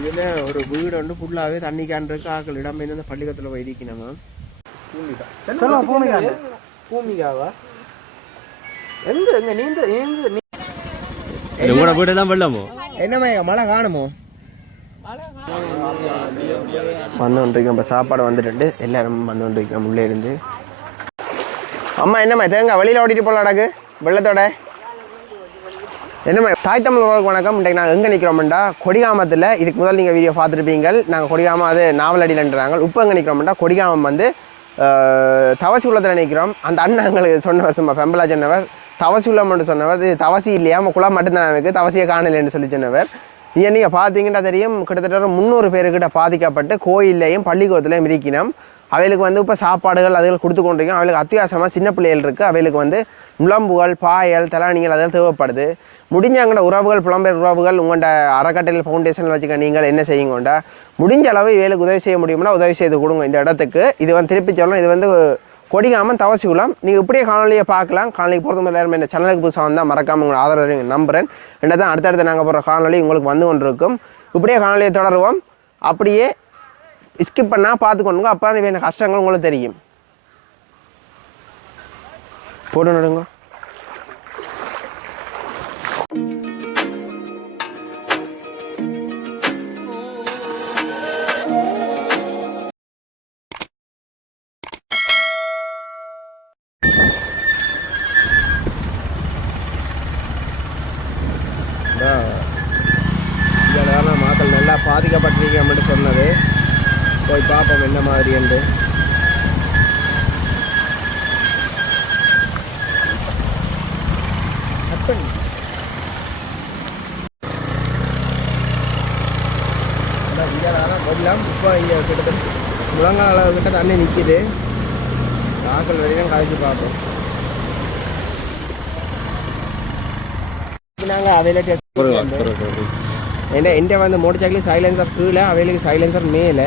இதில் ஒரு வீடு வந்து ஃபுல்லாகவே தண்ணி கேன் இருக்கு. ஆக்கள் இடம் இந்த பள்ளிக்கூடத்தில் போய் இருக்கணுமா சொல்லுங்க பூமிகா. பூமிகாவா? எங்க எங்க நீந்த நீந்த உங்களோட வீடெல்லாம் வெள்ளமோ? என்னம்மா மழை காணுமோ? வந்து கொண்டிருக்கோம். இப்போ சாப்பாடு வந்துட்டு எல்லாரும் வந்து கொண்டிருக்கோம். உள்ளே இருந்து. அம்மா என்னம்மா தேங்காய் வெளியில் ஓடிட்டு போகலாடாக்கு வெள்ளத்தோட. என்னம்மா தாய் தமிழ் உறவுக்கு வணக்கம். இன்றைக்கு நாங்கள் எங்கே நிற்கிறோம்டா கொடிகாமத்தில். இதுக்கு முதல் நீங்கள் வீடியோ பார்த்துருப்பீங்கள். நாங்கள் கொடிகாமம் அது நாவலடியிலன்றாங்க இப்போ எங்கே நிற்கிறோம்டா கொடிகாமம் வந்து தவசி உள்ளத்தில் நிற்கிறோம் அந்த அண்ணன் எங்களுக்கு சொன்னவர் சும்மா பெம்பலா சொன்னவர். தவசி உள்ளம்னு சொன்னவர். இது தவசி இல்லையா? நம்ம குளம் மட்டும்தான் இருக்குது தவசியை காணலைன்னு சொல்லி சொன்னவர். இங்கே நீங்கள் பார்த்தீங்கன்னா தெரியும் கிட்டத்தட்ட ஒரு முந்நூறு பேருக்கிட்ட பாதிக்கப்பட்டு கோயில்லையும் பள்ளிக்கூடத்துலையும் இருக்கணும். அவைகளுக்கு வந்து இப்போ சாப்பாடுகள் அதுகள் கொடுத்து கொண்டிருக்கோம். அவைகளுக்கு அத்தியாவசியமாக சின்ன பிள்ளைகள் இருக்குது அவைகளுக்கு வந்து முழம்புகள் பாயல் தலானிகள் அதெல்லாம் தேவைப்படுது. முடிஞ்ச எங்களோட உறவுகள் புலம்பெயர் உறவுகள் உங்கள்கிட்ட அறக்கட்டளை ஃபவுண்டேஷனில் வச்சுக்க நீங்கள் என்ன செய்யுங்கண்டா முடிஞ்ச அளவு இவைகளுக்கு உதவி செய்ய முடியும்னா உதவி செய்து கொடுங்க இந்த இடத்துக்கு. இது வந்து திருப்பி சொல்லணும். இது வந்து கொடிகாமன் தவசிக்குளம் நீங்கள் இப்படியே காணொலியை பார்க்கலாம். காணொலிக்கு போகிறது மாதிரி எல்லாருமே இந்த சேனலுக்கு புதுசாக வந்தால் மறக்காமல் உங்களை ஆதரவு நம்புகிறேன் என்ன தான் அடுத்தடுத்து நாங்கள் போகிற காணொலி உங்களுக்கு வந்து கொண்டிருக்கும். இப்படியே காணொலியை தொடருவோம். அப்படியே ஸ்கிப் பண்ணால் பார்த்துக்கணுங்க அப்போ வேணும் கஷ்டங்கள் உங்களுக்கு தெரியும். போட்டு நடுங்க. இதில் மக்கள் நல்லா பாதிக்கப்பட்டிருக்கோம்னு சொன்னது. போய் பார்ப்போம் என்ன மாதிரி என்று. முழங்கால் அளவு கிட்ட தண்ணி நிற்கிது நாக்கள் வரையும் கலைச்சி பார்ப்போம். நாங்கள் அவைலபிலிட்டி என்ன என்கிட்ட வந்து மோட்டர் சைக்கிள் சைலன்சர் கீழே அவைலபிள் சைலன்சர் மேலே.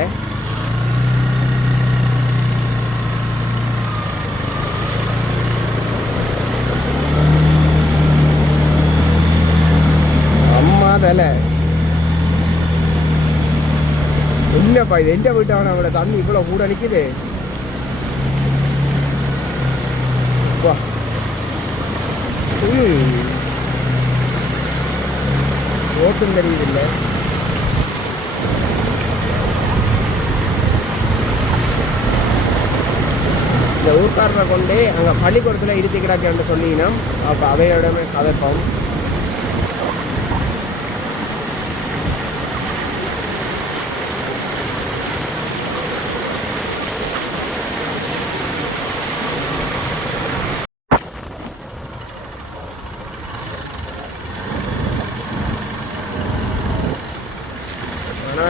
தலை என்னப்பா இது? எந்த வீட்டான அவளை தண்ணி இவ்வளோ கூட நிற்குது வா. ஓட்டும் தெரியுதில்லை இந்த ஊர்க்காரரை கொண்டு அங்கே பள்ளிக்கூடத்தில் இடித்து கிடக்கன்னு சொன்னீங்கன்னா அப்போ அவையோட கதைப்போம்.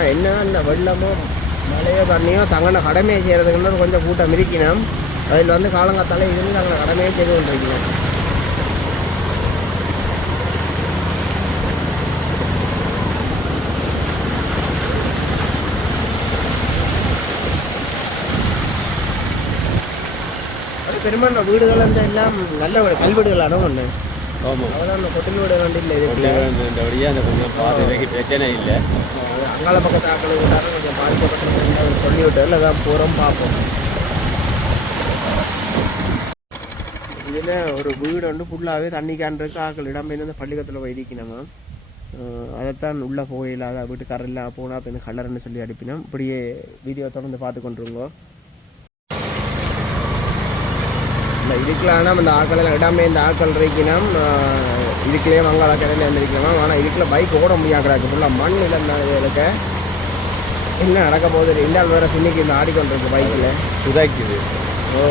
ஆனால் என்ன அந்த வெள்ளமோ மழையோ தண்ணியோ தங்கன கடமையை செய்கிறதுக்குன்னு கொஞ்சம் கூட்டம் இருக்கணும் அதில் வந்து காலங்காத்தால இருந்து தங்களை கடமையை செய்து கொண்டிருக்கணும் பெரும்பாலான வீடுகள் அந்த எல்லாம் நல்ல ஒரு கல்வீடுகள் ஒன்று ஆமாம் அந்த கொட்டில் வீடு வண்டி இல்லை இது இல்லை இந்த வழியாக அந்த கொஞ்சம் பாதைக்கு பிரச்சனை இல்லை. அங்காள பக்கத்து ஆக்கள் எல்லாரும் கொஞ்சம் பாதிக்கப்பட்ட சொல்லி விட்டு போகிறோம் பார்ப்போம். இதில் ஒரு வீடு வந்து ஃபுல்லாகவே தண்ணி கேன் இருக்கு. ஆக்கள் இடம் இந்த பள்ளிக்கூடத்தில் போய் இருக்கணுமா அதைத்தான் உள்ளே போயில்லாத வீட்டுக்காரெல்லாம் போனால் அப்போ கலர்னு சொல்லி அனுப்பினோம். இப்படியே வீடியோ தொடர்ந்து பார்த்து கொண்டிருங்கோ இல்லை இதுக்குள்ள ஆனால் அந்த ஆக்கள் எல்லாம் இடமே இந்த ஆக்கள் இருக்கணும் இதுக்குள்ளே வங்காள கடையில் இருந்திருக்கலாம். ஆனால் இதுக்குள்ள பைக் ஓட முடியாது கிடக்கு. ஃபுல்லாக மண் இல்லை இதுக்கு என்ன நடக்க போகுது? இந்த ஆள் வேறு பின்னிக்கு இந்த ஆடிக்கொண்டிருக்கு பைக்கில் சுதாக்குது. ஓ.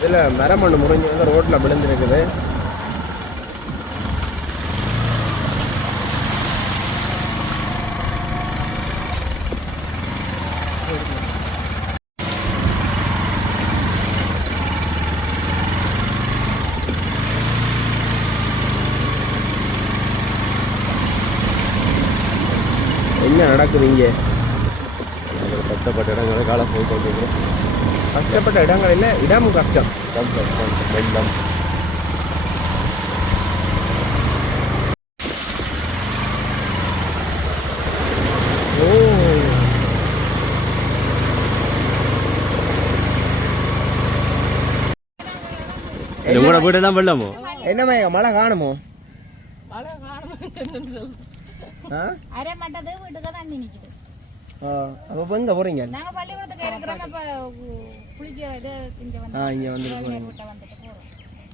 இதில் மரம் ஒன்று முறிஞ்சு வந்து ரோட்டில் விழுந்துருக்குது. இங்கே கஷ்டப்பட்ட இடங்களை காலம் போய் கொண்டிருக்கிறோம் கஷ்டப்பட்ட இடங்கள் இல்லை இடமும் கஷ்டம். வெள்ளம். உங்களோட வீடெல்லாம் வெள்ளமோ? என்னம்மா இங்க மழை காணுமோ? அரை மட்டது வீட்டுக்கு தான் அப்போ இப்போ எங்கே போகிறீங்க நாங்க பள்ளிக்கூடத்துக்கு இருக்கிறோம் இப்ப குளிக்க இது இங்க வந்து ஆ இங்கே வந்து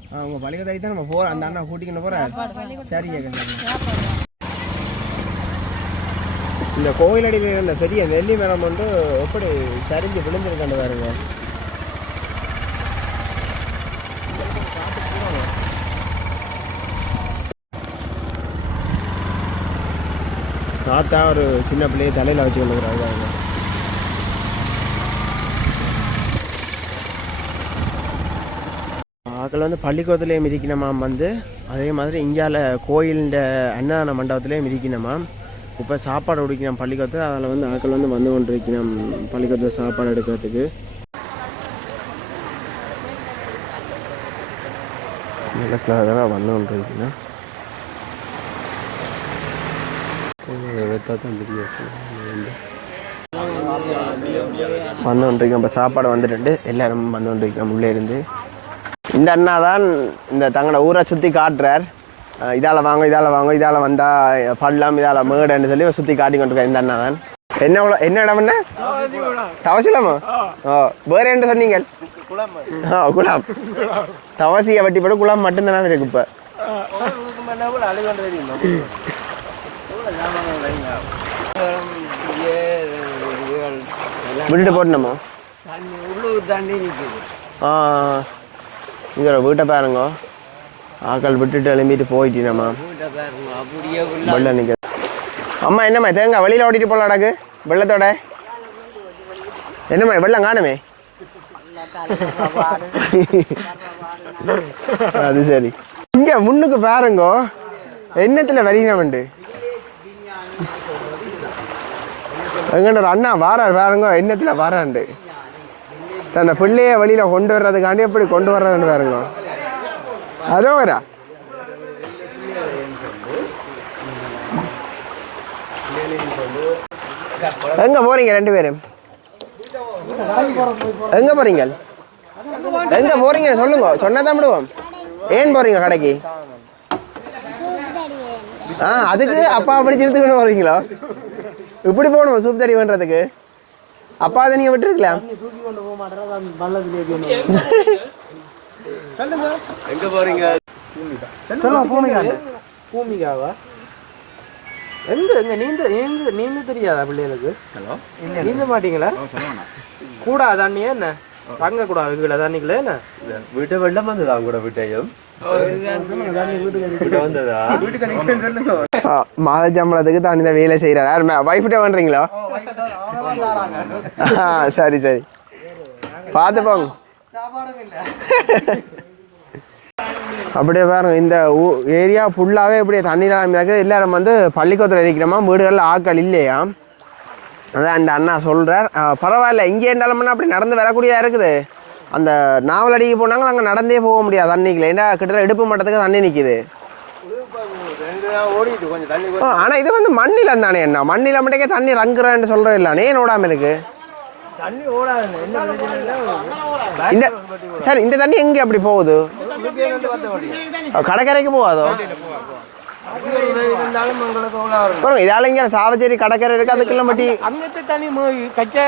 ஆ உங்கள் பள்ளிக்கூடத்துக்கு தான் நம்ம போகிறோம் அந்த அண்ணா கூட்டிக்கிட்டு போகிறேன் சரி இந்த கோயில் அடியில் இருந்த பெரிய நெல்லி மரம் வந்து எப்படி சரிஞ்சு விழுந்திருக்காண்டு பாருங்க தாத்தா ஒரு சின்ன பிள்ளையை தலையில் வச்சு கொண்டு வராங்க ஆக்கள் வந்து பள்ளிக்கூடத்துலேயும் மிதிக்கணுமாம் வந்து அதே மாதிரி இந்தியாவில் கோயிலிண்ட அன்னதான மண்டபத்துலேயும் மிதிக்கணுமாம் இப்போ சாப்பாடு உடிக்கணும் பள்ளிக்கூடத்து அதில் வந்து ஆக்கள் வந்து வந்து கொண்டு இருக்கணும் பள்ளிக்கூடத்தில் சாப்பாடு எடுக்கிறதுக்கு. அதெல்லாம் வந்து கொண்டு இருக்கணும் வந்து கொண்டிருக்கோம் இப்போ சாப்பாடு வந்துட்டு எல்லாரும் வந்து கொண்டிருக்கோம் உள்ளே இருந்து. இந்த அண்ணா தான் இந்த தங்களோட ஊரை சுற்றி காட்டுறார். இதால் வாங்க இதால் வாங்க இதால் வந்தால் பள்ளம் இதால் மேடுன்னு சொல்லி சுற்றி காட்டி கொண்டிருக்கார் இந்த அண்ணா தான். என்ன உள்ள என்ன இடம் என்ன தவசிலமோ? ஓ வேறு என்ன சொன்னீங்க? ஆ குளம். தவசியை வட்டி போட குளம் மட்டும்தானே இருக்கு இப்போ. விட்டுட்டு போட்டணுமோ ஆ இங்கே வீட்டை பாருங்க. ஆக்கள் விட்டுட்டு எழும்பிட்டு போயிட்டீனம்மா வெள்ள நிற்க அம்மா என்னம்மா தேங்காய் வெளியில் ஓட்டிட்டு போகலாடாக்கு வெள்ளத்தோட. என்னம்மா வெள்ளம் காணுமே? அது சரி. இங்க முன்னுக்கு பாருங்கோ. என்னத்துல வரீனவண்டு எங்கன்னு ஒரு அண்ணா வாரார் பாருங்க என்னத்துல வாராண்டு தன்னை பிள்ளைய வழியில கொண்டு வர்றதுக்காண்டி எப்படி கொண்டு வர்றான்னு பாருங்க. அதோ வரா. எங்க போறீங்க ரெண்டு பேரும்? எங்க போறீங்க? எங்க போறீங்க சொல்லுங்க சொன்னதான் விடுவோம். ஏன் போறீங்க கடைக்கு? ஆ அதுக்கு அப்பா அப்படி திருத்துக்கணும் போறீங்களோ? இப்படி போகணும் சூப் தடி பண்றதுக்கு. அப்பா அதை நீங்க விட்டுருக்கலாம் எங்க போறீங்க? சொல்லுங்க பூமிகாண்டு பூமிகாவா? எங்க எங்க நீந்த நீந்த நீந்த தெரியாதா பிள்ளைகளுக்கு? ஹலோ? நீந்த மாட்டீங்களா? கூடாது தண்ணியா என்ன? தங்க கூடாது கீழே தண்ணிக்குள்ள என்ன? வீட்டு வெள்ளம் வந்ததா உங்களோட வீட்டையும்? மாத சம்பளத்துக்கு தான் இந்த வேலை செய்கிறார் யார் ஒய்ஃப்கிட்ட பண்ணுறீங்களா சரி சரி. பார்த்து போங்க. அப்படியே பாருங்க இந்த ஊ ஏரியா ஃபுல்லாகவே இப்படியே தண்ணீர் அமைந்தாக்க எல்லாரும் வந்து பள்ளிக்கூடத்தில் இருக்கிறோமா வீடுகளில் ஆட்கள் இல்லையா? அதான் அந்த அண்ணா சொல்கிறார் பரவாயில்ல இங்கே இருந்தாலும் அப்படி நடந்து வரக்கூடியதாக இருக்குது? அந்த நாவல் அடிக்க போனாங்க அங்கே நடந்தே போக முடியாது தண்ணிக்குள்ள ஏன்னா கிட்டத்தட்ட இடுப்பு மட்டத்துக்கு தண்ணி நிற்கிது ஆ, ஆனா இது வந்து மண்ணில தானே என்ன மண்ணில மட்டுக்கே தண்ணி ரங்குறேன்னு சொல்றது இல்ல ஏன் ஓடாம இருக்கு? இந்த சார் இந்த தண்ணி எங்க அப்படி போகுது? கடற்கரைக்கு போகாதோ? பாருங்க இதால இங்க சாவச்சேரி கடற்கரை இருக்கு அதுக்கெல்லாம் பட்டி அங்கത്തെ தண்ணி கச்சா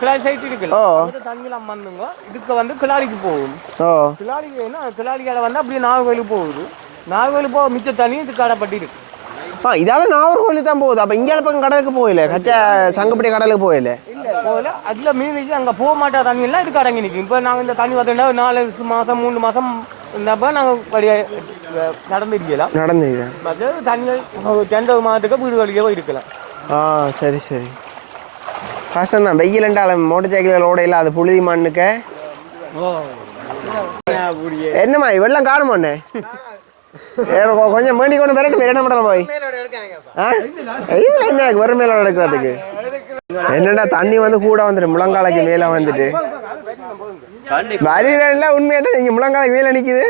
கிளாஸ் சைட் இருக்குல்ல ஓ. தண்ணிலாம் வந்துங்க இதுக்கு வந்து கிளாடிக்கு போகும். ஓ. கிளாடிக்கு வேணும் கிளாடிக்கால வந்து அப்படியே நாகர்கோயிலுக்கு போகுது. நாகர்கோயிலுக்கு போக மிச்ச தண்ணி இது கடப்பட்டி இருக்கு. ஆ இதால நாகர்கோவில் தான் போகுது. அப்ப இங்க பக்கம் கடலுக்கு போயில கச்சா சங்கப்பட்டி கடலுக்கு போயில இல்ல போகல. அதுல மீதி அங்க போக மாட்டா தண்ணி எல்லாம் இதுக்கு அடங்கி நிற்கும் இப்போ நாங்க இந்த தண்ணி பார்த்தீங்கன்னா நாலு மாசம் மூணு மாசம் இருந்தப்ப நாங்க தண்ணிகள் ரெண்டு மாதத்துக்கு வீடு வழியே இருக்கலாம் ஆ சரி சரி. கஷ்டம் தான் வெயிலண்டால மோட்டர் சைக்கிள்கள் ஓடையில அது புழுதி மண்ணுக்க. என்னம்மா வெள்ளம் காணுமோண்ணே கொஞ்சம் மேண்டி கொண்டு விரட்டு வேற என்ன பண்ணல போய்? ஆ? இல்ல என்ன வறுமையில எடுக்கிறதுக்கு. என்னடா தண்ணி வந்து கூட வந்துட்டு முழங்காலைக்கு மேல வந்துட்டு. வரியில உண்மையா தான் இங்க முழங்கால மேல தானே.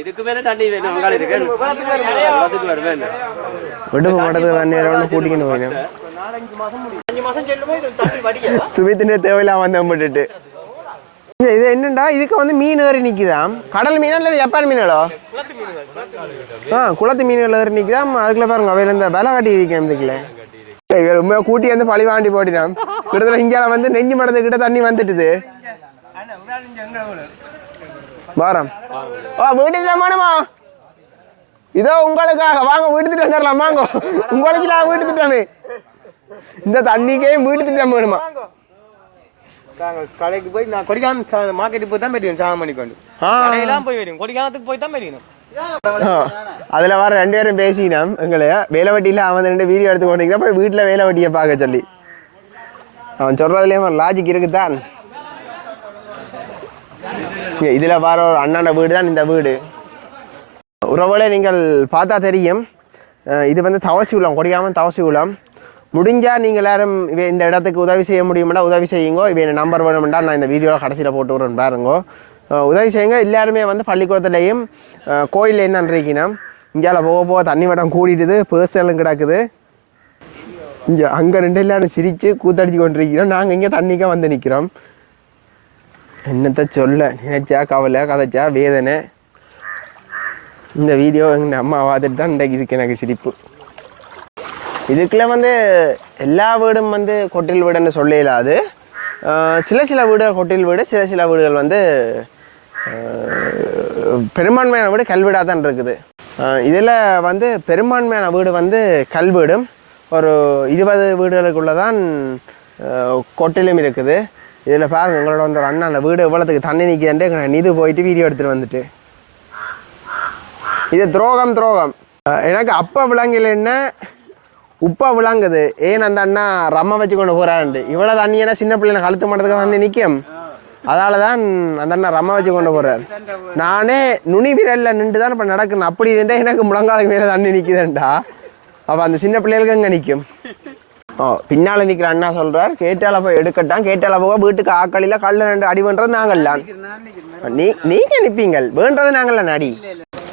இதுக்கு மேல தண்ணி வேணும் அங்கால இருக்கு எல்லாத்துக்கும் வர வேண்டாம் விடுப்பு தண்ணி தேவையில்லாம வந்து இது என்னண்டா? இதுக்கு வந்து மீன் ஏறி நிக்குதாம் கடல் மீனா இல்லை ஜப்பான் மீன்களோ? ஆ குளத்து மீன்கள் ஏறி நிக்குதாம் அதுக்குள்ள பாருங்க அவையில இந்த விலை கட்டி இருக்கேன் இதுக்குள்ள. இவர் உண்மையா கூட்டி வந்து பழி வாண்டி போட்டினான் கிட்டத்தட்ட இங்கால வந்து நெஞ்சு மடத்துக்கிட்ட தண்ணி வந்துட்டுது. வாரம். ஓ வீட்டுக்கு வேணுமா இதோ உங்களுக்காக. வாங்க வீட்டு திட்டம் தரலாம் வாங்க. உங்களுக்கு நான் வீட்டு திட்டமே இந்த தண்ணிக்கே வீட்டு திட்டம் வேணுமா கடைக்கு போய் நான் கொடிக்கான் மார்க்கெட்டுக்கு போய் தான் சாமி மணிக்கொண்டு. ஆ. கடையெல்லாம் போய் வரும் கொடிக்கானத்துக்கு போய் தான் போயிடணும் ஆ, அதுல வர ரெண்டு பேரும் பேசினோம் எங்களை வேலை வட்டியில அவன் ரெண்டு வீடியோ எடுத்து கொண்டிருக்கிறா போய் வீட்டுல வேலை வட்டியை பார்க்க சொல்லி. அவன் சொல்றதுலயும் லாஜிக் இருக்குதான் இதில் வர ஒரு அண்ணாண்ட வீடு தான் இந்த வீடு. உறவுகளை நீங்கள் பார்த்தா தெரியும். இது வந்து தவசி உலம் கொடியாமல் தவசி உலம். முடிஞ்சால் நீங்கள் யாரும் இவ இந்த இடத்துக்கு உதவி செய்ய முடியுமெண்டா உதவி செய்யுங்கோ. இவ நம்பர் வேணுமெண்டா நான் இந்த வீடியோவில் கடைசியில் போட்டு விட்றேன் பாருங்கோ. உதவி செய்யுங்க. எல்லாருமே வந்து பள்ளிக்கூடத்துலேயும் கோயில்லேயும் தான் இருக்கணும் இங்கால போக போக தண்ணி வடம் கூடிட்டுது பேர்சலும் கிடக்குது. இங்கே அங்கே ரெண்டு எல்லாரும் சிரித்து கூத்தடிச்சு கொண்டிருக்கிறோம். நாங்கள் இங்கே தண்ணிக்காக வந்து நிற்கிறோம் என்னத்தை சொல்ல? நினைச்சா கவலை கதைச்சா வேதனை. இந்த வீடியோ எங்கள் அம்மா பார்த்துட்டு தான் இன்றைக்கு இருக்கு எனக்கு சிரிப்பு. இதுக்குள்ள வந்து எல்லா வீடும் வந்து கொட்டில் வீடுன்னு சொல்ல இயலாது சில சில வீடுகள் கொட்டில் வீடு சில சில வீடுகள் வந்து பெரும்பான்மையான வீடு கல்வீடாக தான் இருக்குது. இதில் வந்து பெரும்பான்மையான வீடு வந்து கல் வீடும் ஒரு இருபது வீடுகளுக்குள்ள தான் கொட்டிலும் இருக்குது. இதில் பாருங்கள் எங்களோட வந்து ஒரு அண்ணா அந்த வீடு எவ்வளோத்துக்கு தண்ணி நிற்கிதுன்ட்டு நிது போயிட்டு வீடியோ எடுத்துகிட்டு வந்துட்டு. இது துரோகம் துரோகம். எனக்கு அப்போ விளங்கலைன்னா உப்பா விளங்குது ஏன் அந்த அண்ணா ரம்ம வச்சு கொண்டு போறான்ட்டு இவ்வளோ தண்ணி சின்ன பிள்ளைங்க கழுத்து மாட்டதுக்கு தண்ணி நிற்கும் அதால் தான் அந்த அண்ணா ரம்ம வச்சு கொண்டு போகிறார் நானே நுனி விரல்ல நின்று தான் இப்போ நடக்கணும் அப்படி இருந்தால் எனக்கு முழங்காலுக்கு மேலே தண்ணி நிற்குதுண்டா அப்போ அந்த சின்ன பிள்ளைகளுக்கு அங்கே நிற்கும் பின்னால் நிற்கிற அண்ணா சொல்கிறார் கேட்டால போய் எடுக்கட்டான் கேட்டால போக வீட்டுக்கு ஆக்களில் கல்ல ரெண்டு அடி பண்ணுறது நாங்கள்லாம் நீ நீங்கள் நிற்பீங்கள் வேண்டது நாங்கள்லாம் அடி.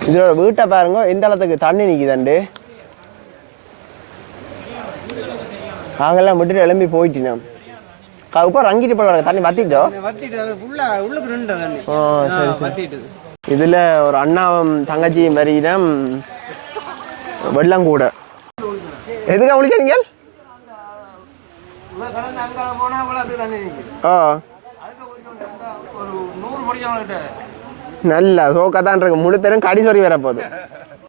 இதோட வீட்டை பாருங்க எந்த அளத்துக்கு தண்ணி நிற்குதாண்டு நாங்கள்லாம் விட்டுட்டு எழும்பி போயிட்டினோம் இப்போ ரங்கிட்டு போல தண்ணி வத்திட்டோம் ஓ சரி சரி. இதில் ஒரு அண்ணாவும் தங்கச்சியும் வரியிடம் வெள்ளம் கூட. எதுக்காக விழிச்சீங்க போனா அவ்வளோ தண்ணி நிற்குது ஓ ஒரு நூறு மணி அவங்கள்ட்ட நல்ல சோக்கா தான் இருக்கு. முழு பேரும் கடி சொறி வர போகுது.